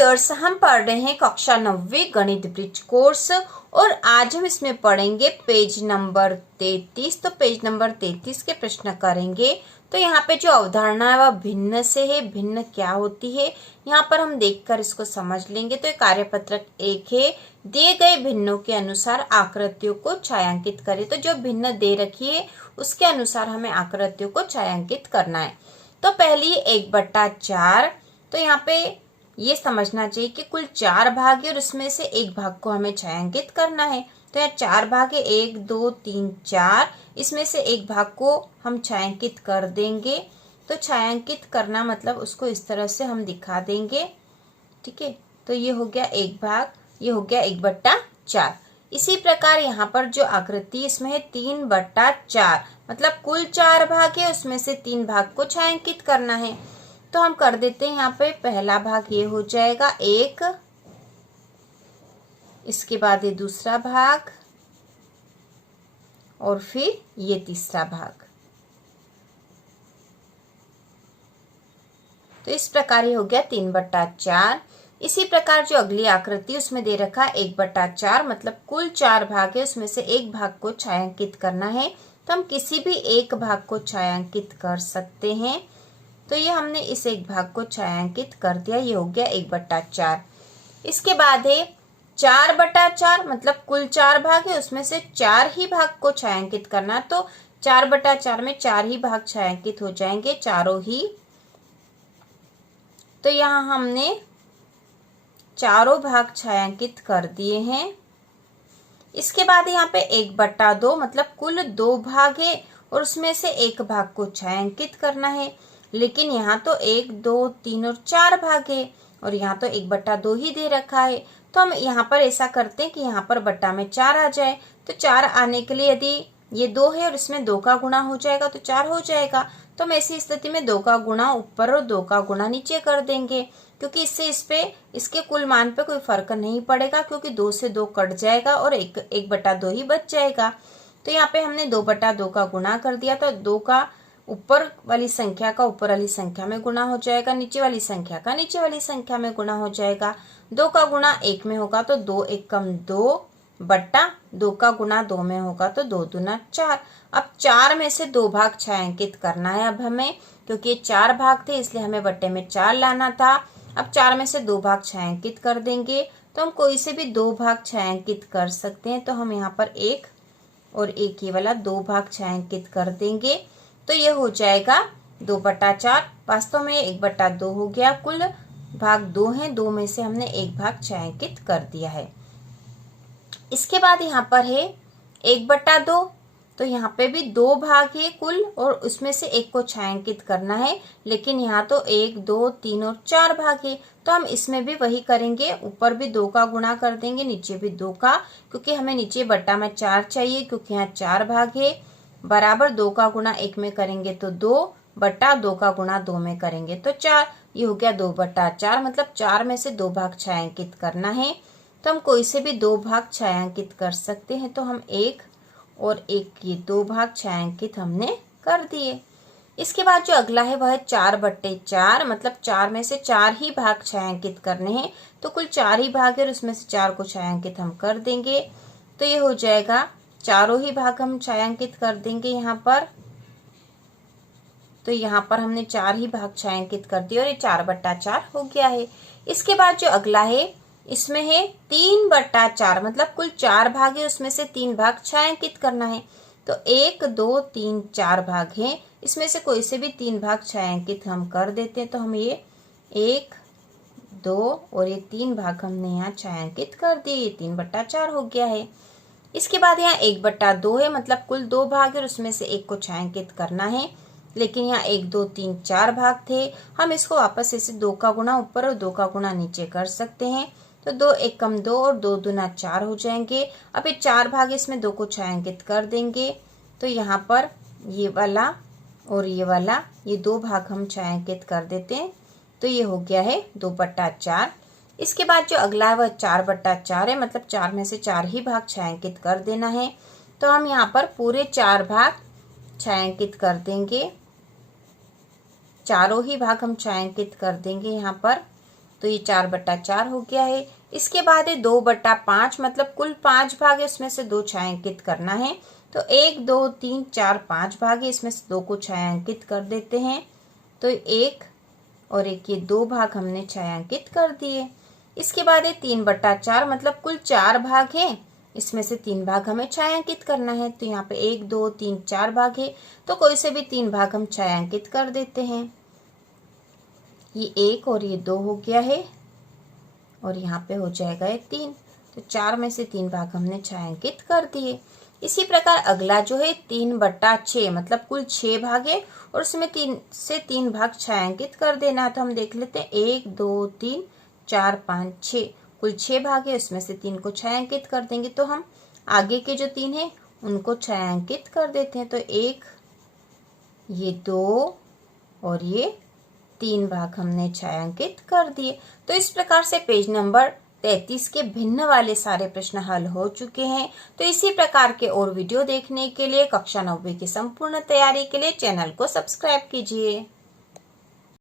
Viewers, हम पढ़ रहे हैं कक्षा 9वीं गणित ब्रिज कोर्स और आज हम इसमें पढ़ेंगे पेज नंबर 33। तो पेज नंबर 33 के प्रश्न करेंगे। तो यहाँ पे जो अवधारणा है वह भिन्न से है। भिन्न क्या होती है यहाँ पर हम देखकर इसको समझ लेंगे। तो कार्यपत्रक 1 है, दिए गए भिन्नों के अनुसार आकृतियों को छायांकित करें। तो जो भिन्न दे रखी है उसके अनुसार हमें आकृतियों को छायांकित करना है। तो पहली 1/4। तो यहाँ पे ये समझना चाहिए कि कुल 4 भाग है और उसमें से एक भाग को हमें छायांकित करना है। तो यहाँ 4 भाग है, 1 2 3 4। इसमें से एक भाग को हम छायांकित कर देंगे। तो छायांकित करना मतलब उसको इस तरह से हम दिखा देंगे। ठीक है, तो ये हो गया एक भाग, ये हो गया 1/4। इसी प्रकार यहाँ पर जो आकृति इसमें है 3/4, मतलब कुल 4 भाग है, उसमें से 3 भाग को छायांकित करना है। तो हम कर देते हैं। यहाँ पे पहला भाग ये हो जाएगा 1, इसके बाद ये दूसरा भाग और फिर ये तीसरा भाग। तो इस प्रकार ये हो गया 3/4। इसी प्रकार जो अगली आकृति उसमें दे रखा है 1/4, मतलब कुल 4 भाग है, उसमें से एक भाग को छायांकित करना है। तो हम किसी भी एक भाग को छायांकित कर सकते हैं। तो ये हमने इस एक भाग को छायांकित कर दिया, ये हो गया 1/4। इसके बाद है 4/4, मतलब कुल 4 भाग है, उसमें से 4 ही भाग को छायांकित करना। तो 4/4 में 4 ही भाग छायांकित हो जाएंगे, चारों ही। तो यहाँ हमने चारों भाग छायांकित कर दिए हैं। इसके बाद यहाँ पे 1/2, मतलब कुल 2 भाग है और उसमें से एक भाग को छायांकित करना है। लेकिन यहाँ तो 1 2 3 और 4 भाग है और यहाँ तो 1/2 ही दे रखा है। तो हम यहाँ पर ऐसा करते हैं कि यहाँ पर बट्टा में 4 आ जाए। तो 4 आने के लिए यदि ये 2 है और इसमें 2 का गुणा हो जाएगा तो 4 हो जाएगा। तो हम ऐसी स्थिति में 2 का गुणा ऊपर और 2 का गुणा नीचे कर देंगे, क्योंकि इससे इस पे इसके कुल मान पे कोई फर्क नहीं पड़ेगा, क्योंकि 2 से 2 कट जाएगा और 1/2 ही बच जाएगा। तो यहाँ पे हमने 2/2 का गुणा कर दिया। तो 2 का ऊपर वाली संख्या का ऊपर वाली संख्या में गुणा हो जाएगा, नीचे वाली संख्या का नीचे वाली संख्या में गुणा हो जाएगा। 2 का गुणा 1 में होगा तो 2 एकम 2 बट्टा 2 का गुणा 2 में होगा तो 2 दूना 4। अब 4 में से 2 भाग छायांकित करना है अब हमें, क्योंकि ये 4 भाग थे इसलिए हमें बट्टे में 4 लाना था। अब 4 में से 2 भाग छायांकित कर देंगे। तो हम कोई से भी 2 भाग छायांकित कर सकते हैं। तो हम यहाँ पर 1 और 1 ये वाला 2 भाग छायांकित कर देंगे। तो ये हो जाएगा 2/4। वास्तव में 1/2 हो गया। कुल भाग 2 हैं, 2 में से हमने एक भाग छायांकित कर दिया है। इसके बाद यहाँ पर है 1/2। तो यहाँ पे भी 2 भाग है कुल और उसमें से एक को छायांकित करना है। लेकिन यहाँ तो 1 2 3 और 4 भाग है। तो हम इसमें भी वही करेंगे, ऊपर भी 2 का गुणा कर देंगे, नीचे भी 2 का, क्योंकि हमें नीचे बट्टा में 4 चाहिए, क्योंकि यहाँ 4 भाग है। बराबर 2 का गुणा 1 में करेंगे तो 2 बट्टा 2 का गुणा 2 में करेंगे तो 4। ये हो गया 2/4, मतलब 4 में से 2 भाग छायांकित करना है। तो हम कोई से भी 2 भाग छायांकित कर सकते हैं। तो हम 1 और 1 ये 2 भाग छायांकित हमने कर दिए। इसके बाद जो अगला है वह है 4/4, मतलब 4 में से 4 ही भाग छायांकित करने हैं। तो कुल 4 ही भाग है और उसमें से 4 को छायांकित हम कर देंगे। तो ये हो जाएगा, चारों ही भाग हम छायांकित कर देंगे यहाँ पर। तो यहाँ पर हमने 4 ही भाग छायांकित कर दिए और ये 4/4 हो गया है। इसके बाद जो अगला है इसमें है 3/4, मतलब कुल 4 भाग है, उसमें से 3 भाग छायांकित करना है। तो 1 2 3 4 भाग हैं, इसमें से कोई से भी 3 भाग छायांकित हम कर देते हैं। तो हम ये 1 2 और ये 3 भाग हमने यहाँ छायांकित कर दिए, 3/4 हो गया है। इसके बाद यहाँ 1/2 है, मतलब कुल 2 भाग है, उसमें से एक को छायांकित करना है। लेकिन यहाँ 1 2 3 4 भाग थे, हम इसको वापस ऐसे 2 का गुणा ऊपर और 2 का गुणा नीचे कर सकते हैं। तो 2 एकम 2 और 2 दूना 4 हो जाएंगे। अब ये 4 भाग इसमें 2 को छायांकित कर देंगे। तो यहाँ पर ये वाला और ये वाला ये 2 भाग हम छायांकित कर देते हैं। तो ये हो गया है 2/4। इसके बाद जो अगला है वह 4/4 है, मतलब 4 में से 4 ही भाग छायांकित कर देना है। तो हम यहाँ पर पूरे 4 भाग छायांकित कर देंगे, चारों ही भाग हम छायांकित कर देंगे यहाँ पर। तो ये 4/4 हो गया है। इसके बाद है 2/5, मतलब कुल 5 भाग है, उसमें से 2 छायांकित करना है। तो 1 2 3 4 5 भाग है, इसमें से 2 को छायांकित कर देते हैं। तो 1 और 1 ये 2 भाग हमने छायांकित कर दिए। इसके बाद है 3/4, मतलब कुल 4 भाग है, इसमें से 3 भाग हमें छायांकित करना है। तो यहाँ पे 1 2 3 4 भाग है, तो कोई से भी 3 भाग हम छायांकित कर देते हैं। ये 1 और ये 2 हो गया है, और यहाँ पे हो जाएगा ये 3। तो 4 में से 3 भाग हमने छायांकित कर दिए। इसी प्रकार अगला जो है 3/6, मतलब कुल 6 भाग है, और उसमें 3 से 3 भाग छायांकित कर देना है। तो हम देख लेते हैं 1 2 3 4 5 6, कुल 6 भाग है, उसमें से 3 को छायांकित कर देंगे। तो हम आगे के जो 3 है उनको छायांकित कर देते हैं। तो 1 ये 2 और ये 3 भाग हमने छायांकित कर दिए। तो इस प्रकार से पेज नंबर 33 के भिन्न वाले सारे प्रश्न हल हो चुके हैं। तो इसी प्रकार के और वीडियो देखने के लिए कक्षा 9वीं की संपूर्ण तैयारी के लिए चैनल को सब्सक्राइब कीजिए।